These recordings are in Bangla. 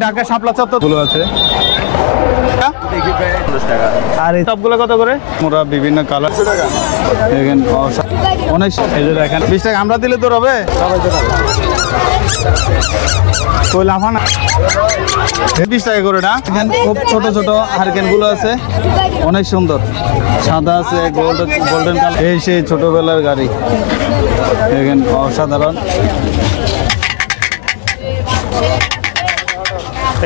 ঢাকা শাপলা চত্বর গুলো আছে আর এই সবগুলো কত করে? মোরা বিভিন্ন কালার অনেক দেখেন 20 টাকা আমরা দিলে তো হবে কই লাফা না 20 টাকা করে না। এখানে খুব ছোট ছোট হারকেন গুলো আছে অনেক সুন্দর সাদা আছে গোল্ডেন কালার এই সেই ছোটবেলার গাড়ি দেখেন অসাধারণ।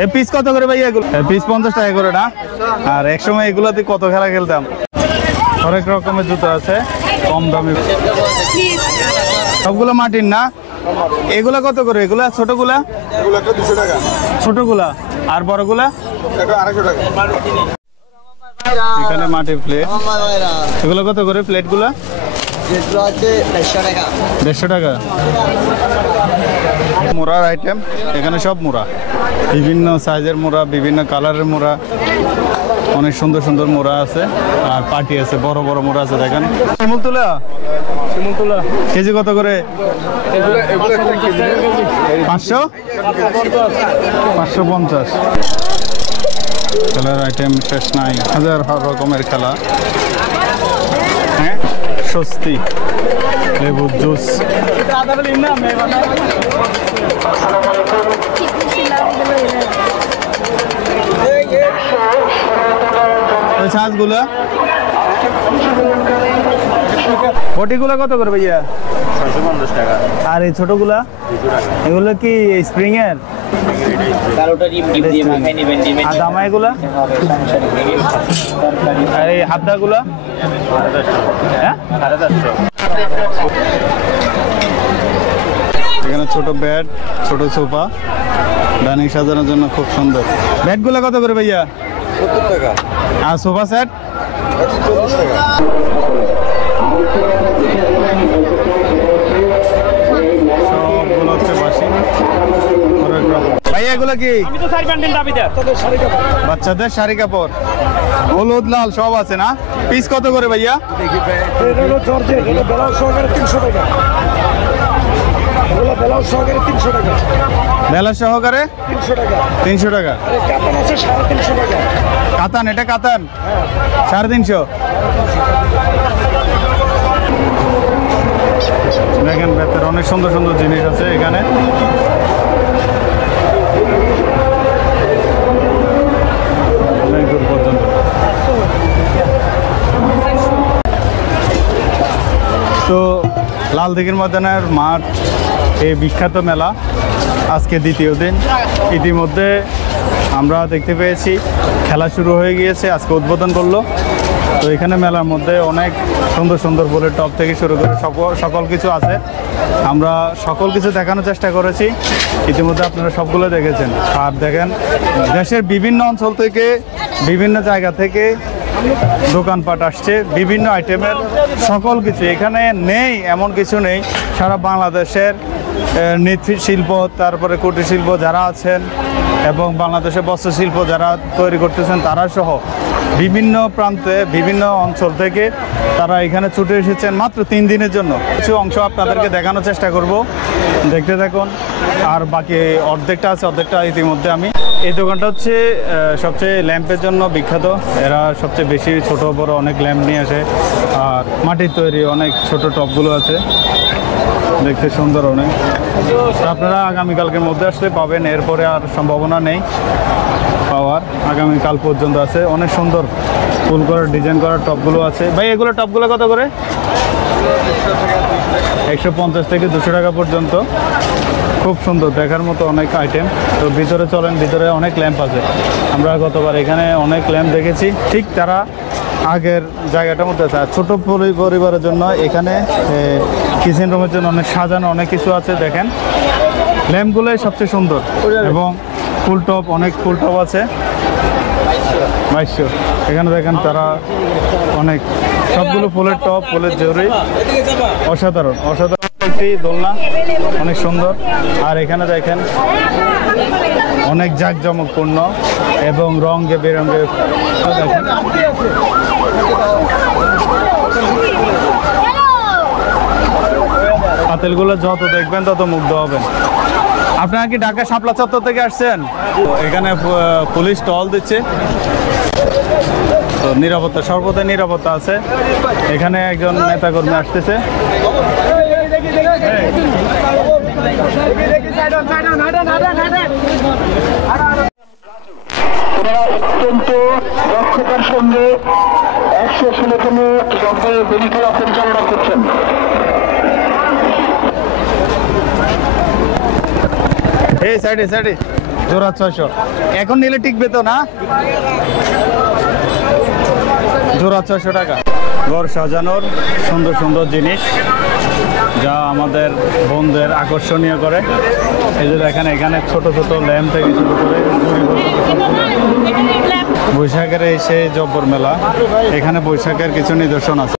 এই পিস কত করে ভাই? এগুলো পিস 50 টাকা করে না। আর এক সময় এগুলোতে কত খেলা খেলতাম। অনেক রকমের জুতো আছে কম দামে সবগুলো মাটির না। এগুলা কত করে? এগুলা ছোটগুলা? ছোটগুলা আর বড়গুলা 250 টাকা। এখানে মাটির প্লেট এগুলো কত করে? প্লেট গুলা 150 টাকা। মোড়ার আইটেম এখানে সব মোড়া বিভিন্ন সাইজের মোড়া বিভিন্ন কালারের মোড়া অনেক সুন্দর সুন্দর মোড়া আছে আর পাটি আছে বড় বড় মোড়া আছে দেখেন। শিমুল তুলা কেজি কত করে? 550 খেলার আইটেম শেষ নাই হাজার রকমের খেলা। হ্যাঁ স্বস্তি লেবুর জুস ছাঁচগুলা বটিগুলা কত করে ভাইয়া? 650 টাকা। আর এই ছোটগুলা এগুলো কি স্প্রিং এর? আর দামাইগুলা আর এই হাবদাগুলা? এখানে ছোট বেড ছোট সোফা ডাইনিং সাজানোর জন্য খুব সুন্দর। বেডগুলা কত করে ভাইয়া? 70 টাকা। আর সোফা সেট 140 টাকা। সবগুলো হচ্ছে বাসি। ভাইয়া এগুলো কি? বাচ্চাদের শাড়ি কাপড় হলুদ লাল সব আছে না? পিস কত করে ভাইয়া? বেলা সহকারে 300 টাকা। কাতান এটা কাতান 350। দেখেন ভেতরে অনেক সুন্দর সুন্দর জিনিস আছে এখানে। অনেক দূর পর্যন্ত তো লালদিঘির ময়দানের মাঠ এই বিখ্যাত মেলা আজকে দ্বিতীয় দিন। ইতিমধ্যে আমরা দেখতে পেয়েছি খেলা শুরু হয়ে গিয়েছে, আজকে উদ্বোধন করলো। তো এখানে মেলার মধ্যে অনেক সুন্দর সুন্দর বলের টপ থেকে শুরু করে সকল কিছু আছে। আমরা সকল কিছু দেখানোর চেষ্টা করেছি, ইতিমধ্যে আপনারা সবগুলো দেখেছেন। আর দেখেন দেশের বিভিন্ন অঞ্চল থেকে বিভিন্ন জায়গা থেকে দোকানপাট আসছে বিভিন্ন আইটেমের সকল কিছু এখানে নেই এমন কিছু নেই। সারা বাংলাদেশের মৃৎশিল্প তারপরে কুটির শিল্প যারা আছেন এবং বাংলাদেশের বস্ত্রশিল্প যারা তৈরি করতেছেন তারা সহ বিভিন্ন প্রান্তে বিভিন্ন অঞ্চল থেকে তারা এখানে ছুটে এসেছেন মাত্র 3 দিনের জন্য। কিছু অংশ আপনাদেরকে দেখানোর চেষ্টা করব, দেখতে থাকুন। আর বাকি অর্ধেকটা আছে, অর্ধেকটা ইতিমধ্যে আমি এই দোকানটা হচ্ছে সবচেয়ে ল্যাম্পের জন্য বিখ্যাত। এরা সবচেয়ে বেশি ছোট বড় অনেক ল্যাম্প নিয়ে আসে। আর মাটির তৈরি অনেক ছোট টপগুলো আছে, দেখতে সুন্দর অনেক। আপনারা আগামীকালকের মধ্যে আসলে পাবেন, এরপরে আর সম্ভাবনা নেই পাওয়ার। আগামীকাল পর্যন্ত আছে অনেক সুন্দর ফুল করার ডিজাইন করার টপগুলো আছে। ভাই এগুলো টপগুলো কত করে? 150 থেকে 200 টাকা পর্যন্ত। খুব সুন্দর দেখার মতো অনেক আইটেম। তো ভিতরে চলেন, ভিতরে অনেক ল্যাম্প আছে। আমরা গতবার এখানে অনেক ল্যাম্প দেখেছি, ঠিক তারা আগের জায়গাটার মধ্যে আছে। আর ছোটো পরিবারের জন্য এখানে কিচেন রুমের জন্য অনেক সাজানো অনেক কিছু আছে। দেখেন ল্যাম্পগুলোই সবচেয়ে সুন্দর এবং ফুল টপ অনেক ফুল টপ আছে 2200। এখানে দেখেন তারা অনেক সবগুলো ফুলের টপ ফুলের জরি অসাধারণ অসাধারণ একটি দোলনা অনেক সুন্দর। আর এখানে দেখেন অনেক জাঁকজমকপূর্ণ এবং রঙে বেরঙে দেখেন পাতিলগুলো যত দেখবেন তত মুগ্ধ হবেন। আপনারা কি ঢাকা শাপলা চত্বর থেকে আসছেন? এখানে পুলিশ টহল দিচ্ছে, তো নিরাপত্তা সর্বদা নিরাপত্তা আছে। এখানে একজন নেতাকর্মী আসতেছে। অত্যন্ত দক্ষতার সঙ্গে 116তম যজ্ঞের বেদিখেলা পরিচালনা করছেন। এই সাইডে সাইডে জোড়া 600 এখন নিলে টিকবে তো না? জোড়া 600 টাকা। ঘর সাজানোর সুন্দর সুন্দর জিনিস যা আমাদের বোনদের আকর্ষণীয় করে। এই যে দেখেন এখানে ছোট ছোট ল্যাম্প থেকে শুরু করে বৈশাখের এই সেই জব্বর মেলা। এখানে বৈশাখের কিছু নিদর্শন আছে।